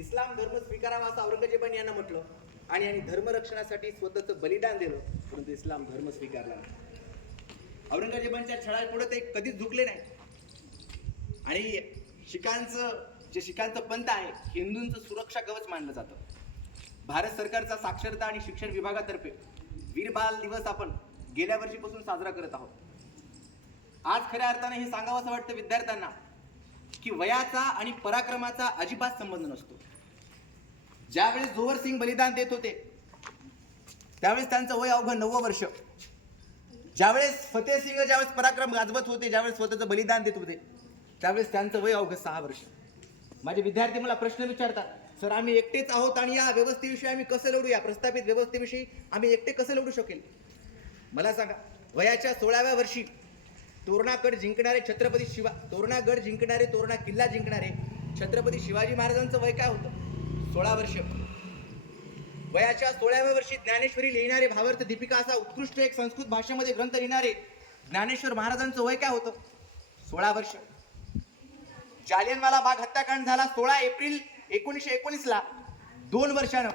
इस्लाम धर्म स्वीकारावा असं औरंगजेबाने यांना म्हटलं. आणि यांनी धर्मरक्षणासाठी स्वतःचं बलिदान दिलं परंतु इस्लाम धर्म स्वीकारला नाही. औरंगजेबांच्या छळापुढे ते कधीच झुकले नाही आणि शिखांचं जे शिखांचं पंथ आहे हिंदूंचं सुरक्षा कवच मानलं जातं. भारत सरकारचा साक्षरता आणि शिक्षण विभागातर्फे वीर बाल दिवस आपण गेल्या वर्षीपासून साजरा करत आहोत. आज खऱ्या अर्थाने हे सांगावं असं वाटतं विद्यार्थ्यांना की वयाचा आणि पराक्रमाचा अजिबात संबंध नसतो. ज्यावेळेस जोवर सिंग बलिदान देत होते त्यावेळेस त्यांचं वय अवघं नव्वद वर्ष. ज्यावेळेस फतेह सिंग ज्यावेळेस पराक्रम गाजवत होते ज्यावेळेस स्वतःचं बलिदान देत होते त्यावेळेस त्यांचं वय अवघं सहा वर्ष. माझे विद्यार्थी मला प्रश्न विचारतात सर आम्ही एकटेच आहोत आणि या व्यवस्थेविषयी आम्ही कसं लढू? या प्रस्थापित व्यवस्थेविषयी आम्ही एकटे कसं लढू शकेल? मला सांगा वयाच्या सोळाव्या वर्षी तोरणागड जिंकणारे छत्रपती शिवा तोरणागड जिंकणारे तोरणा किल्ला जिंकणारे छत्रपती शिवाजी महाराजांचं वय काय होतं? सोळा वर्ष. वयाच्या सोळाव्या वर्षी ज्ञानेश्वरी लिहिणारे भावार्थ दीपिका असा उत्कृष्ट एक संस्कृत भाषेमध्ये ग्रंथ लिहिणारे ज्ञानेश्वर महाराजांचं वय काय होतं? सोळा वर्ष. जालियनवाला बाग हत्याकांड झाला सोळा एप्रिल एकोणीसशे एकोणीसला. दोन वर्षानं.